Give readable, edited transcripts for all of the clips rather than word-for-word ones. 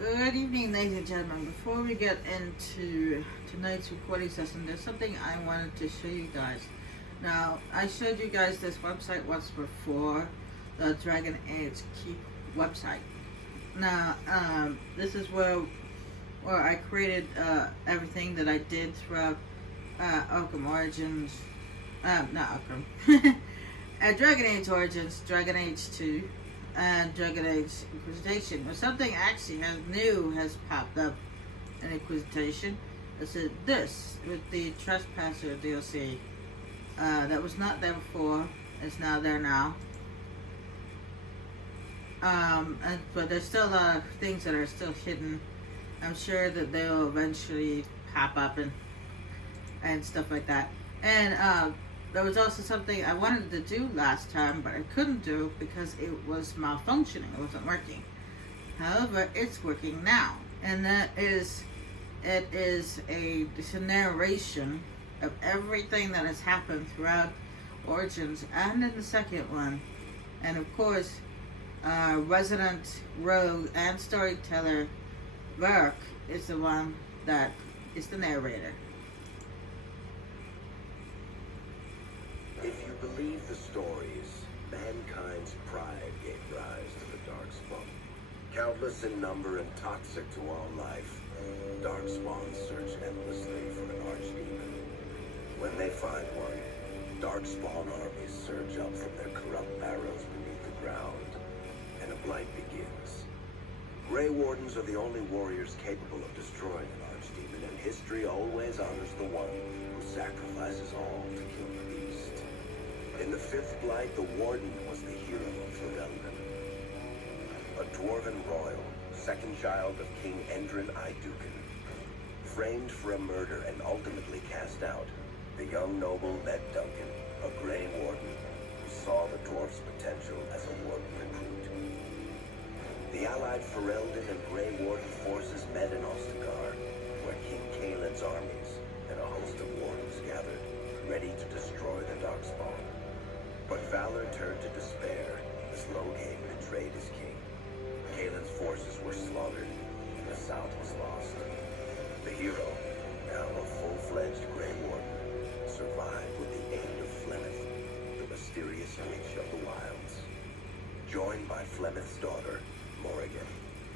Good evening, ladies and gentlemen. Before we get into tonight's recording session, there's something I wanted to show you guys. Now, I showed you guys this website once before, the Dragon Age Keep website. Now, this is where I created everything that I did throughout Arkham Origins, not Arkham, Dragon Age Origins, Dragon Age 2, and Dragon Age Inquisition. But something actually new has popped up in Inquisition. It's this with the Trespasser DLC. That was not there before. It's now there now. But there's still a lot of things that are still hidden. I'm sure that they'll eventually pop up and stuff like that. And there was also something I wanted to do last time, but I couldn't do because it was malfunctioning. It wasn't working. However, it's working now, and it's a narration of everything that has happened throughout Origins and in the second one, and of course, resident rogue and storyteller Burke is the one that is the narrator. If you believe the stories, mankind's pride gave rise to the Darkspawn. Countless in number and toxic to all life, Darkspawn search endlessly for an archdemon. When they find one, Darkspawn armies surge up from their corrupt barrows beneath the ground, and a blight begins. Grey Wardens are the only warriors capable of destroying an archdemon, and history always honors the one who sacrifices all to kill the beast. In the fifth blight, the Warden was the hero of Ferelden. A dwarven royal, second child of King Endrin Iduken. Framed for a murder and ultimately cast out, the young noble Ned Duncan, a Grey Warden, who saw the dwarf's potential as a Warden recruit. The allied Ferelden and Grey Warden forces met in Ostagar, where King Caelin's armies and a host of Wardens gathered, ready to destroy the Darkspawn. But valor turned to despair as Loghain betrayed his king. Caelin's forces were slaughtered, and the South was lost. The hero, now a full-fledged Grey Warden, survived with the aid of Flemeth, the mysterious witch of the wilds. Joined by Flemeth's daughter, Morrigan,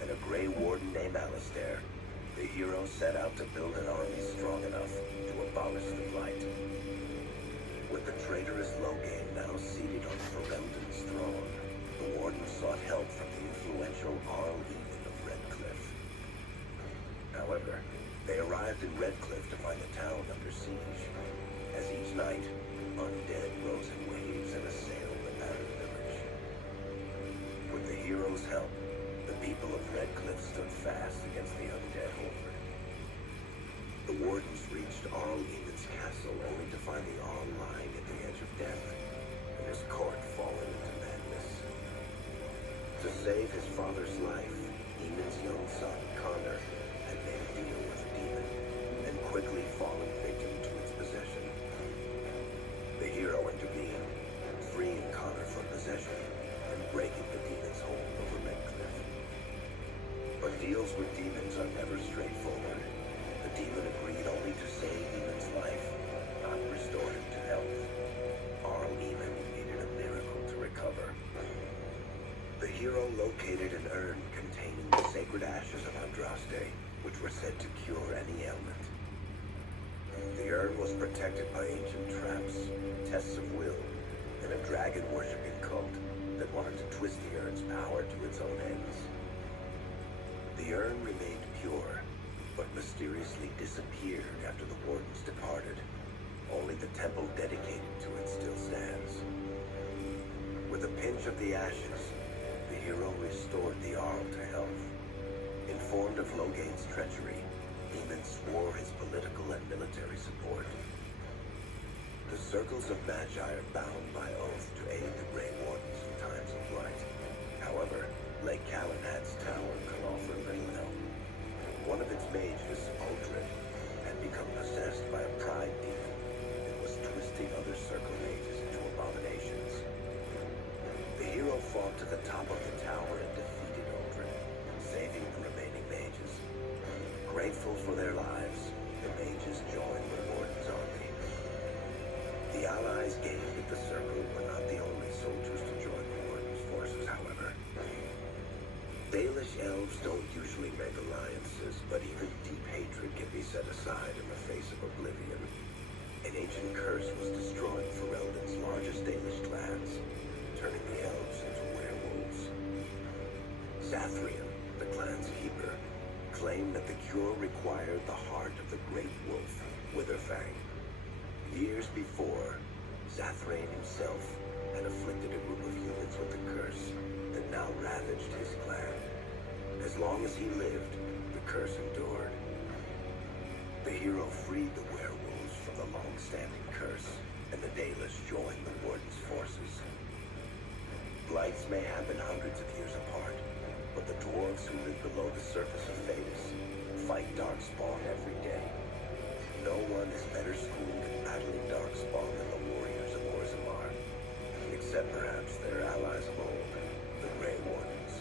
and a Grey Warden named Alistair, the hero set out to build an army strong enough to abolish the blight. With the traitorous Loghain now seated on Ferelden's throne, the Warden sought help from the influential Arl Ethan of Redcliffe. However, they arrived in Redcliffe to find the town under siege. As each night, undead rose in waves and assailed the battered village. With the hero's help, the people of Redcliffe stood fast against the undead horde. The Wardens reached Arl Eamon's castle only to find the Arl lying at the edge of death, and his court fallen into madness. To save his father's life, Eamon's young son, Connor, had made a deal with a demon, and quickly fallen victim to its possession. The hero intervened, freeing Connor from possession, and breaking the demon's hold over Redcliffe. But deals with demons are never straightforward. The demon agreed only to save Eamon's life, not restore him to health. Arl Eamon needed a miracle to recover. The hero located an urn containing the sacred ashes of Andraste, which were said to cure any ailment. The urn was protected by ancient traps, tests of will, and a dragon-worshipping cult that wanted to twist the urn's power to its own ends. The urn remained pure, but mysteriously disappeared after the Wardens departed. Only the temple dedicated to it still stands. With a pinch of the ashes, the hero restored the Arl to health. Informed of Loghain's treachery, Eamon swore his political and military support. The circles of Magi are bound by oath to aid the Grey Wardens in times of blight. However, Lake Calenhad's tower could offer little help. One of its mages, Aldred, had become possessed by a pride demon and was twisting other circle mages into abominations. The hero fought to the top of the tower and defeated Aldred, saving the remaining for their lives, the mages joined the Warden's army. The allies gained at the Circle were not the only soldiers to join the Warden's forces, however. Dalish elves don't usually make alliances, but even deep hatred can be set aside in the face of oblivion. An ancient curse was destroying Ferelden's largest Dalish clans, turning the elves into werewolves. Zathrian, the clan's keeper, claimed that the cure required the heart of the great wolf, Witherfang. Years before, Zathrian himself had afflicted a group of humans with the curse that now ravaged his clan. As long as he lived, the curse endured. The hero freed the werewolves from the long-standing curse, and the Dalish joined the Warden's forces. Blights may happen hundreds of years apart, but the dwarves who live below the surface of Thedas fight Darkspawn every day. No one is better schooled in battling Darkspawn than the warriors of Orzammar, except perhaps their allies of old, the Grey Wardens.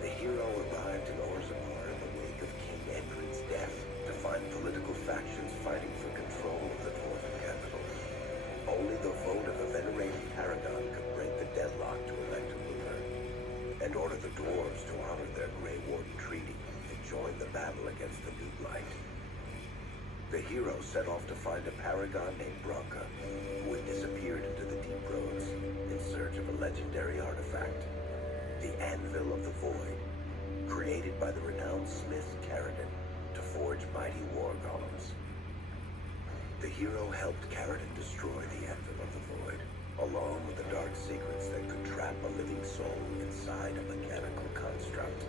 The hero arrived in Orzammar in the wake of King Endrin's death to find political factions fighting for control of the dwarven capital. Only the vote of a venerated paragon could break the deadlock to elect a ruler, and order the dwarves to honor their Grey Warden treaty and join the battle against the New Blight. The hero set off to find a paragon named Bronca, who had disappeared into the deep roads in search of a legendary artifact, the Anvil of the Void, created by the renowned smith Caradon to forge mighty war golems. The hero helped Caradon destroy the Anvil of the Void, along with the dark secrets that could trap a living soul inside a mechanical construct.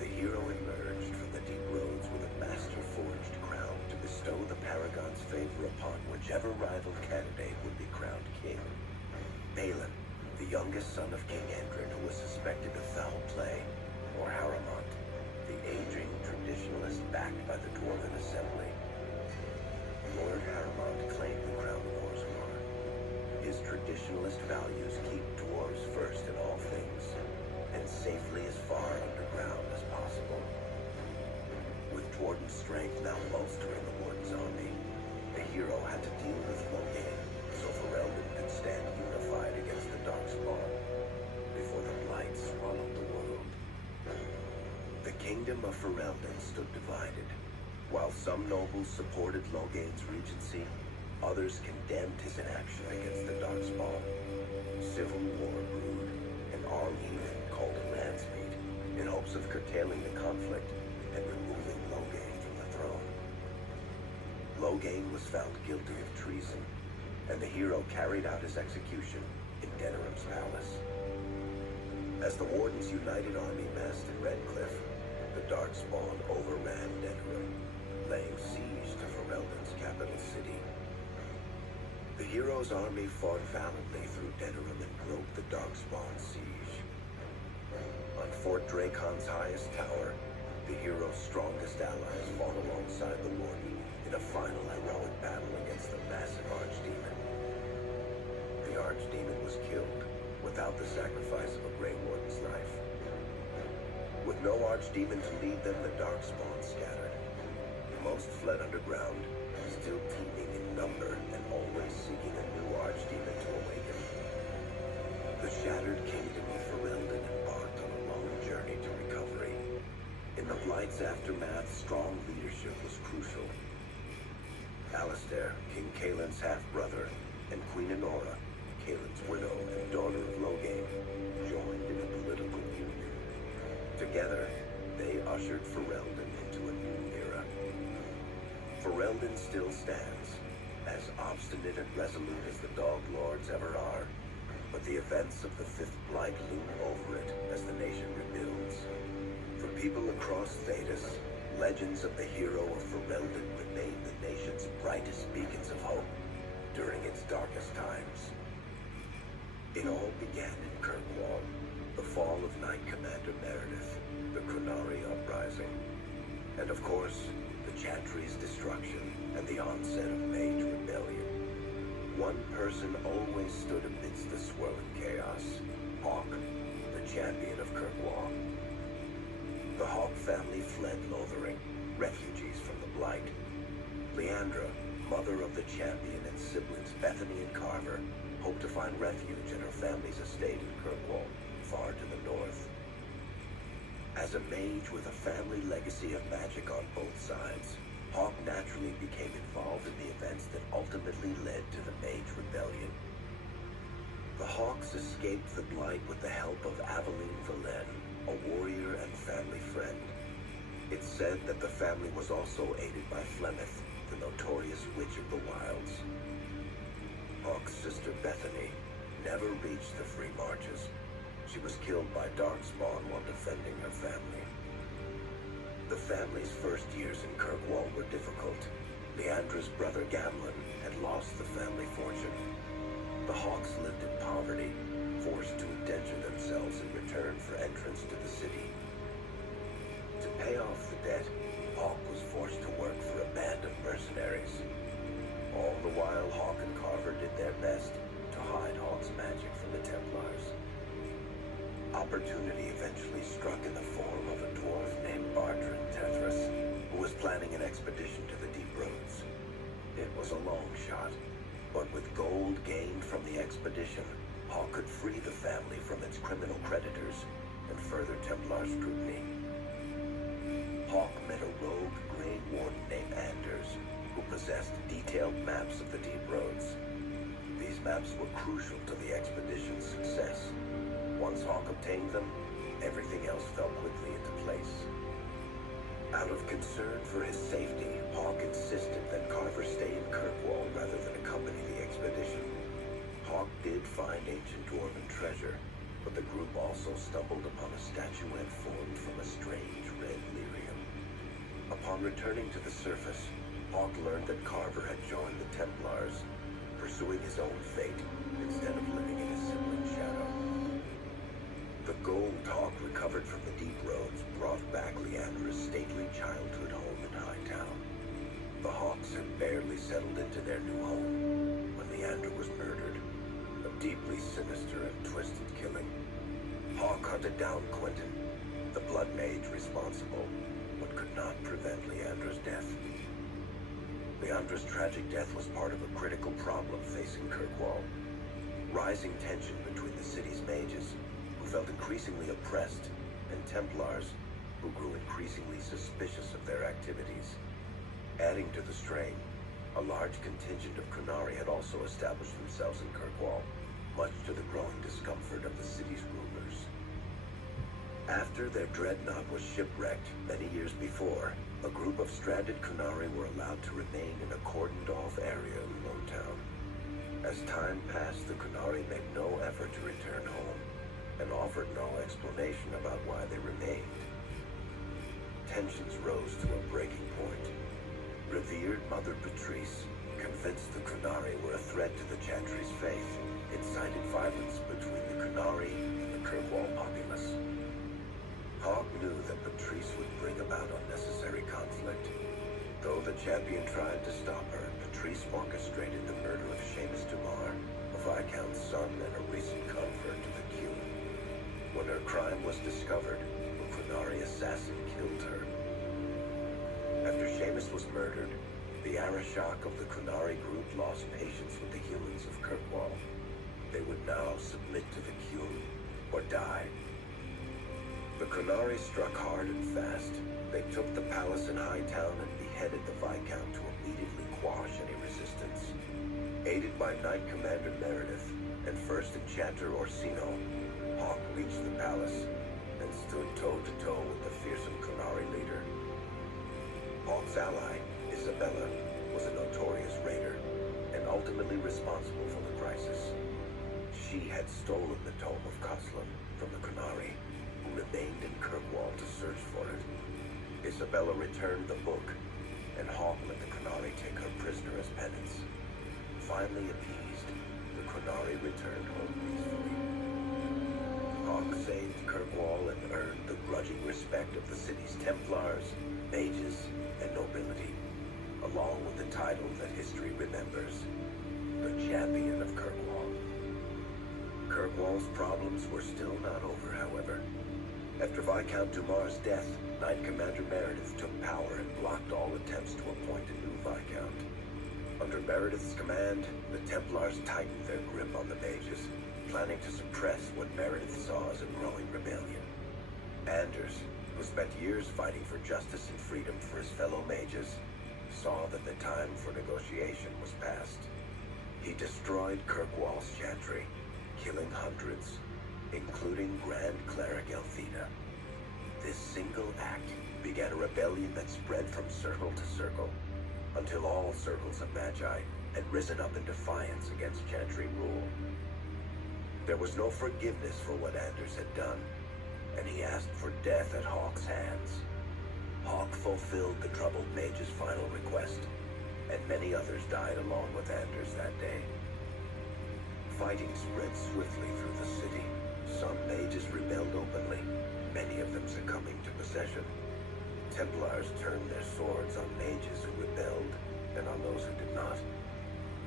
The hero emerged from the deep roads with a master-forged crown to bestow the Paragon's favor upon whichever rival candidate would be crowned king. Balin, the youngest son of King Endrin, who was suspected of foul play, or Haramont, the aging traditionalist backed by the Dwarven Assembly. Lord Haramont claimed the crown of Orzammar. His traditionalist values keep dwarves first in all things, and safely as far underground as possible. With Dwarden's strength now bolstering the Warden's army, the hero had to deal with Loghain, so Ferelden could stand unified against the Darkspawn before the Blight swallowed the world. The kingdom of Ferelden stood divided. While some nobles supported Loghain's regency, others condemned his inaction against the Darkspawn. Civil war brewed, and Arlene called a landsmeet in hopes of curtailing the conflict and removing Loghain from the throne. Loghain was found guilty of treason, and the hero carried out his execution in Denerim's palace. As the Warden's united army massed in Redcliffe, the Darkspawn overran Denerim, laying siege to Ferelden's capital city. The hero's army fought valiantly through Denerim and broke the Darkspawn siege. On Fort Dracon's highest tower, the hero's strongest allies fought alongside the Warden in a final heroic battle against the massive Archdemon. The Archdemon was killed without the sacrifice of a Grey Warden's life. With no Archdemon to lead them, the Darkspawn scattered. Most fled underground, still teeming in number and always seeking a new Archdemon to awaken. The shattered kingdom of Ferelden embarked on a long journey to recovery. In the Blight's aftermath, strong leadership was crucial. Alistair, King Caelin's half-brother, and Queen Enora, Caelin's widow and daughter of Loghain, joined in a political union. Together, they ushered Ferelden into a new era. Ferelden still stands, as obstinate and resolute as the Dog Lords ever are, but the events of the Fifth Blight loom over it as the nation rebuilds. For people across Thedas, legends of the hero of Ferelden remain the nation's brightest beacons of hope during its darkest times. It all began in Kirkwall, the fall of Knight Commander Meredith, the Cronari uprising, and of course, the Chantry's destruction and the onset of Mage Rebellion. One person always stood amidst the swirling chaos: Hawk, the champion of Kirkwall. The Hawk family fled Lord Leandra, mother of the champion, and siblings Bethany and Carver hope to find refuge at her family's estate in Kirkwall, far to the north. As a mage with a family legacy of magic on both sides, Hawk naturally became involved in the events that ultimately led to the Mage Rebellion. The Hawks escaped the Blight with the help of Aveline Valen, a warrior and family friend. It's said that the family was also aided by Flemeth, the notorious Witch of the Wilds. Hawk's sister Bethany never reached the Free Marches. She was killed by Darkspawn while defending her family. The family's first years in Kirkwall were difficult. Leandra's brother Gamlin had lost the family fortune. The Hawks lived in poverty, forced to indenture themselves in return for entrance to the city. To pay off the debt, Hawk was forced to work for a band of mercenaries. All the while, Hawk and Carver did their best to hide Hawk's magic from the Templars. Opportunity eventually struck in the form of a dwarf named Bartran Tethras, who was planning an expedition to the Deep Roads. It was a long shot, but with gold gained from the expedition, Hawk could free the family from its criminal creditors and further Templar scrutiny. Hawk met a rogue Grey Warden named Anders, who possessed detailed maps of the Deep Roads. These maps were crucial to the expedition's success. Once Hawk obtained them, everything else fell quickly into place. Out of concern for his safety, Hawk insisted that Carver stay in Kirkwall rather than accompany the expedition. Hawk did find ancient dwarven treasure, but the group also stumbled upon a statuette formed from a strange red lyrium. Upon returning to the surface, Hawk learned that Carver had joined the Templars, pursuing his own fate instead of living in his sibling's shadow. The gold Hawk recovered from the Deep Roads brought back Leandra's stately childhood home in Hightown. The Hawks had barely settled into their new home when Leandra was murdered, a deeply sinister and twisted killing. Hawk hunted down Quentin, the blood mage responsible, but could not prevent Leandra's death. Leandra's tragic death was part of a critical problem facing Kirkwall. Rising tension between the city's mages, who felt increasingly oppressed, and Templars, who grew increasingly suspicious of their activities. Adding to the strain, a large contingent of Kunari had also established themselves in Kirkwall, much to the growing discomfort of the city's rulers. After their dreadnought was shipwrecked many years before, a group of stranded Kunari were allowed to remain in a cordoned-off area in Lowtown. As time passed, the Kunari made no effort to return home, and offered no explanation about why they remained. Tensions rose to a breaking point. Revered Mother Patrice, convinced the Kunari were a threat to the Chantry's faith, incited violence between the Kunari and the Kirkwall populace. Hawk knew that Patrice would bring about unnecessary conflict. Though the champion tried to stop her, Patrice orchestrated the murder of Seamus Dumar, a Viscount's son and a recent convert to the Q. When her crime was discovered, the Kunari assassin killed her. After Seamus was murdered, the Arashok of the Kunari group lost patience with the humans of Kirkwall. They would now submit to the Q or die. The Kunari struck hard and fast. They took the palace in Hightown and beheaded the Viscount to immediately quash any resistance. Aided by Knight Commander Meredith and First Enchanter Orsino, Hawk reached the palace and stood toe-to-toe with the fearsome Kunari leader. Hawk's ally, Isabella, was a notorious raider and ultimately responsible for the crisis. She had stolen the Tome of Khoslan from the Kunari, who remained in Kirkwall to search for it. Isabella returned the book, and Hawk let the Kunari take her prisoner as penance. Finally appeased, the Kunari returned home peacefully. Hawk saved Kirkwall and earned the grudging respect of the city's Templars, mages, and nobility, along with the title that history remembers, the Champion of Kirkwall. Kirkwall's problems were still not over, however. After Viscount Dumar's death, Knight Commander Meredith took power and blocked all attempts to appoint a new Viscount. Under Meredith's command, the Templars tightened their grip on the mages, planning to suppress what Meredith saw as a growing rebellion. Anders, who spent years fighting for justice and freedom for his fellow mages, saw that the time for negotiation was past. He destroyed Kirkwall's chantry, killing hundreds, including Grand Cleric Elthina. This single act began a rebellion that spread from circle to circle, until all circles of Magi had risen up in defiance against chantry rule. There was no forgiveness for what Anders had done, and he asked for death at Hawk's hands. Hawk fulfilled the troubled mage's final request, and many others died along with Anders that day. Fighting spread swiftly through the city. Some mages rebelled openly, many of them succumbing to possession. Templars turned their swords on mages who rebelled, and on those who did not.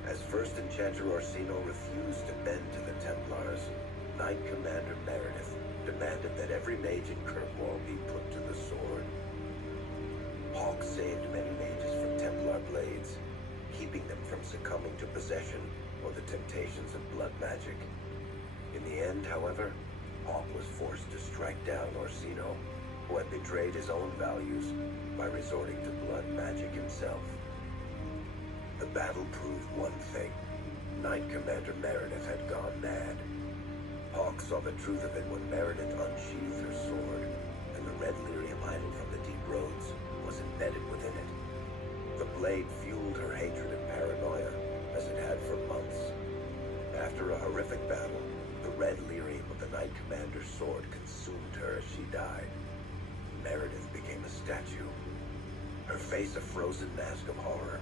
As First Enchanter Orsino refused to bend to the Templars, Knight Commander Meredith demanded that every mage in Kirkwall be put to the sword. Hawk saved many mages from Templar blades, keeping them from succumbing to possession or the temptations of blood magic. In the end, however, Hawk was forced to strike down Orsino, who had betrayed his own values by resorting to blood magic himself. The battle proved one thing. Knight Commander Meredith had gone mad. Hawk saw the truth of it when Meredith unsheathed her sword, and the red lyrium idol from the deep roads was embedded within it. The blade fueled her hatred and paranoia, as it had for months. After a horrific battle, the red lyrium of the Knight Commander's sword consumed her as she died. Meredith became a statue, her face a frozen mask of horror.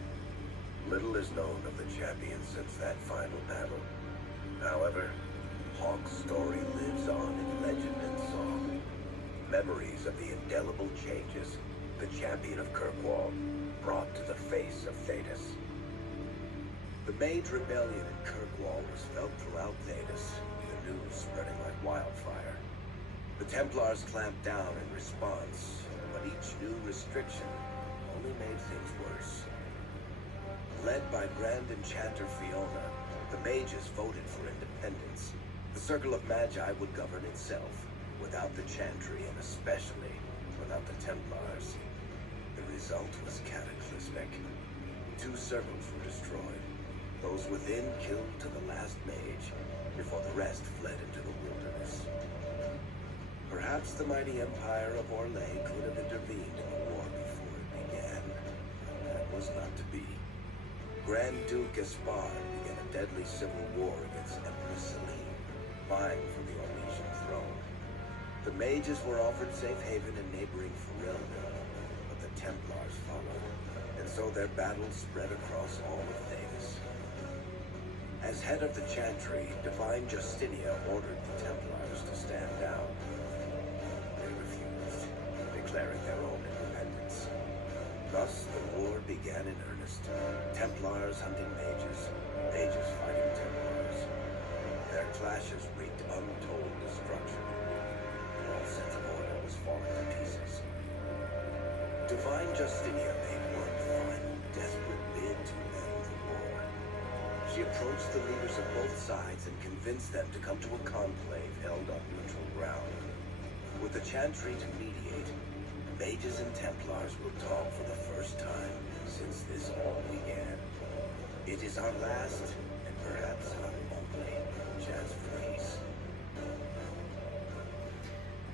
Little is known of the champion since that final battle. However, Hawk's story lives on in legend and song. Memories of the indelible changes the champion of Kirkwall brought to the face of Thedas. The Mage Rebellion in Kirkwall was felt throughout Thedas, the news spreading like wildfire. The Templars clamped down in response, but each new restriction only made things worse. Led by Grand Enchanter Fiona, the mages voted for independence. The Circle of Magi would govern itself, without the Chantry and especially without the Templars. The result was cataclysmic. 2 circles were destroyed. Those within killed to the last mage, before the rest fled into the wilderness. Perhaps the mighty empire of Orlais could have intervened in the war before it began. That was not to be. Grand Duke Gaspard began a deadly civil war against Empress Celine, vying for the Orlesian throne. The mages were offered safe haven in neighboring Ferelden, but the Templars followed, and so their battles spread across all of Thedas. As head of the Chantry, Divine Justinia ordered the Templars to stand down. They refused, declaring their own independence. Thus, the war began in earnest. Templars hunting mages, mages fighting Templars. Their clashes wreaked untold destruction. All sense of order was falling to pieces. Divine Justinia made one final, desperate bid to end the war. She approached the leaders of both sides and convinced them to come to a conclave held on neutral ground. With the Chantry to mediate, mages and Templars will talk for the first time since this all began. It is our last, and perhaps our only, chance for peace.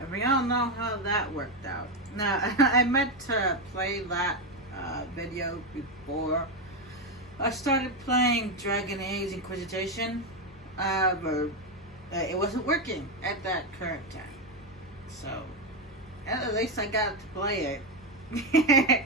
And we all know how that worked out. Now, I meant to play that video before I started playing Dragon Age Inquisition, but it wasn't working at that current time. So, at least I got to play it.